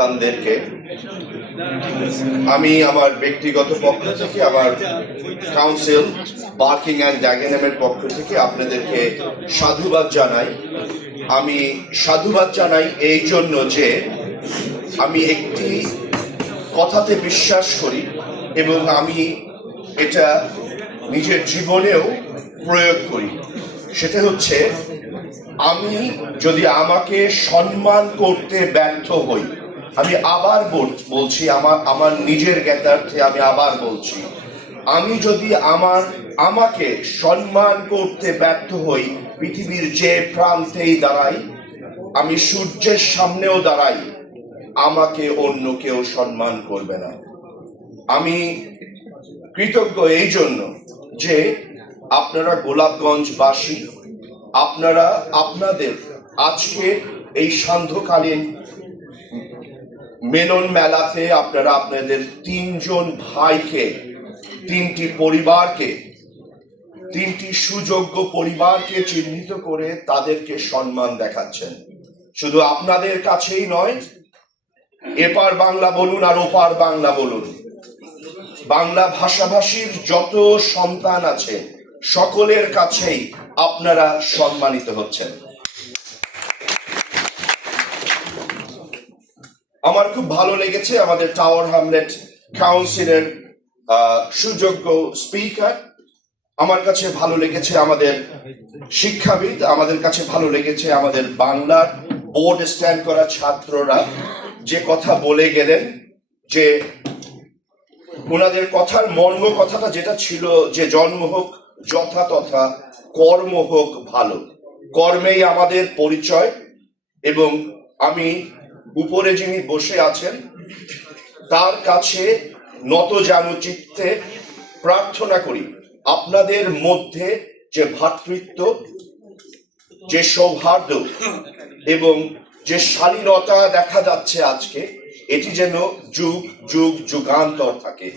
সন্তানদেরকে আমি আমার ব্যক্তিগত পক্ষ থেকে, আমার কাউন্সিল বার্কিং অ্যান্ড ড্যাগেনামের পক্ষ থেকে আপনাদেরকে সাধুবাদ জানাই। আমি সাধুবাদ জানাই এই জন্য যে আমি একটি কথাতে বিশ্বাস করি এবং আমি এটা নিজের জীবনেও প্রয়োগ করি। সেটা হচ্ছে, আমি যদি আমাকে সম্মান করতে ব্যর্থ হই আমি আবার বলছি, আমার আমার নিজের জ্ঞাতার্থে আমি আবার বলছি, আমি যদি আমার, আমাকে সম্মান করতে ব্যর্থ হই, পৃথিবীর যে প্রান্তেই দাঁড়াই, আমি সূর্যের সামনেও দাঁড়াই, আমাকে অন্য কেউ সম্মান করবে না। আমি কৃতজ্ঞ এই জন্য যে আপনারা গোলাপগঞ্জবাসী, আপনারা, আপনাদের আজকে এই সান্ধ্যকালীন মেনন মেলাতে আপনারা আপনাদের তিনজন ভাইকে, তিনটি পরিবারকে, তিনটি সুযোগ্য পরিবারকে চিহ্নিত করে তাদেরকে সম্মান দেখাচ্ছেন। শুধু আপনাদের কাছেই নয়, এপার বাংলা বলুন আর ওপার বাংলা বলুন। বাংলা ভাষাভাষীর যত সন্তান আছে, সকলের কাছেই আপনারা সম্মানিত হচ্ছেন। আমার খুব ভালো লেগেছে আমাদের টাওয়ার হামলেট কাউন্সিলের সুযোগ্য স্পিকার আমার কাছে ভালো লেগেছে আমাদের শিক্ষাবিদ, আমাদের কাছে ভালো লেগেছে আমাদের বাংলার বোর্ড স্ট্যান্ড করা ছাত্ররা যে কথা বলে গেলেন, যে ওনাদের কথার মর্ম কথাটা যেটা ছিল যে জন্ম হোক, যথা তথা কর্ম হোক ভালো। কর্মেই আমাদের পরিচয় এবং আমি উপরে যিনি বসে আছেন, তার কাছে নত চিত্তে প্রার্থনা করি, আপনাদের মধ্যে যে ভ্রাতৃত্ব যে সৌহার্দ্য এবং যে শালীনতা দেখা যাচ্ছে আজকে, এটি যেন যুগ যুগ, যুগান্তর থাকে।